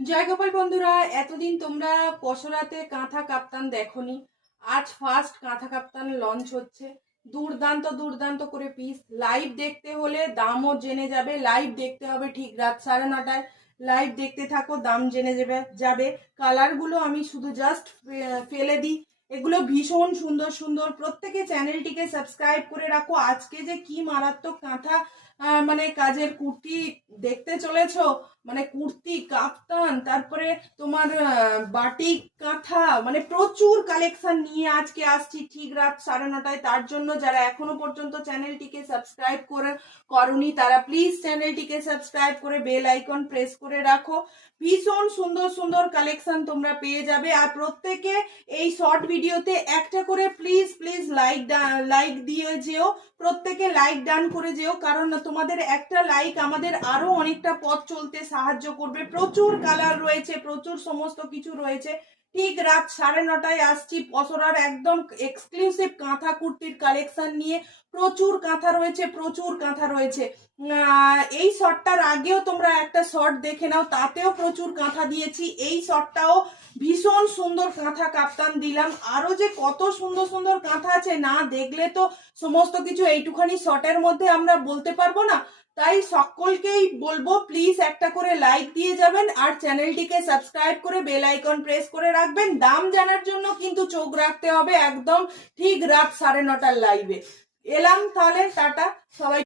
জয় গোপাল বন্ধুরা, এতদিন তোমরা পসরাতে কাঁথা কাপ্তান দেখোনি। আজ ফার্স্ট কাঁথা কাপ্তান লঞ্চ হচ্ছে। দুর্দান্ত দুর্দান্ত করে পিস। লাইভ দেখতে হলে দামও জেনে যাবে। লাইভ দেখতে হবে ঠিক রাত 9:30টায়। লাইভ দেখতে থাকো, দাম জেনে যাবে। কালারগুলো আমি শুধু জাস্ট ফেলে দিই। এগুলো ভীষণ সুন্দর সুন্দর। প্রত্যেকে চ্যানেলটিকে সাবস্ক্রাইব করে রাখো। আজকে যে কি মারাত্মক কাঁথা মানে কাজের কুর্তি দেখতে চলেছো, মানে কুর্তি কাপ্তান, তারপরে তোমার বাটিক কাঁথা, মানে প্রচুর কালেকশন নিয়ে আজকে আসছি ঠিক রাত 9:30টায়। তার জন্য যারা এখনো পর্যন্ত চ্যানেলটিকে সাবস্ক্রাইব করনি তারা প্লিজ চ্যানেলটিকে সাবস্ক্রাইব করে বেল আইকন প্রেস করে রাখো। ভীষণ সুন্দর সুন্দর কালেকশন তোমরা পেয়ে যাবে। আর প্রত্যেকে এই শর্ট ভিডিওতে একটা করে প্লিজ প্লিজ লাইক দিয়ে যেও। প্রত্যেকে লাইক ডান করে যেও, কারণ তোমাদের একটা লাইক আমাদের আরো অনেকটা পথ চলতে সাহায্য করবে। প্রচুর কালার রয়েছে, প্রচুর সমস্ত কিছু রয়েছে। ঠিক রাত 9:30টায় আসছি পসরার একদম এক্সক্লুসিভ কাঁথা কুর্তির কালেকশন নিয়ে। প্রচুর কাঁথা রয়েছে, প্রচুর কাঁথা রয়েছে। এই শর্টটার আগেও তোমরা একটা শর্ট দেখে নাও, তাতেও প্রচুর কাঁথা দিয়েছি। এই শর্টটাও ভীষণ সুন্দর কাঁথা কাপ্তান দিলাম। আরো যে কত সুন্দর সুন্দর কাঁথা আছে, না দেখলে তো সমস্ত কিছু এইটুখানি শর্টের মধ্যে আমরা বলতে পারবো না। তাই সকলকেই বলবো প্লিজ একটা করে লাইক দিয়ে যাবেন আর চ্যানেলটিকে সাবস্ক্রাইব করে বেল আইকন প্রেস করে রাখবেন। দাম জানার জন্য কিন্তু চোখ রাখতে হবে একদম ঠিক রাত 9:30টার লাইভে। এলাম তাহলে, টাটা সবাই।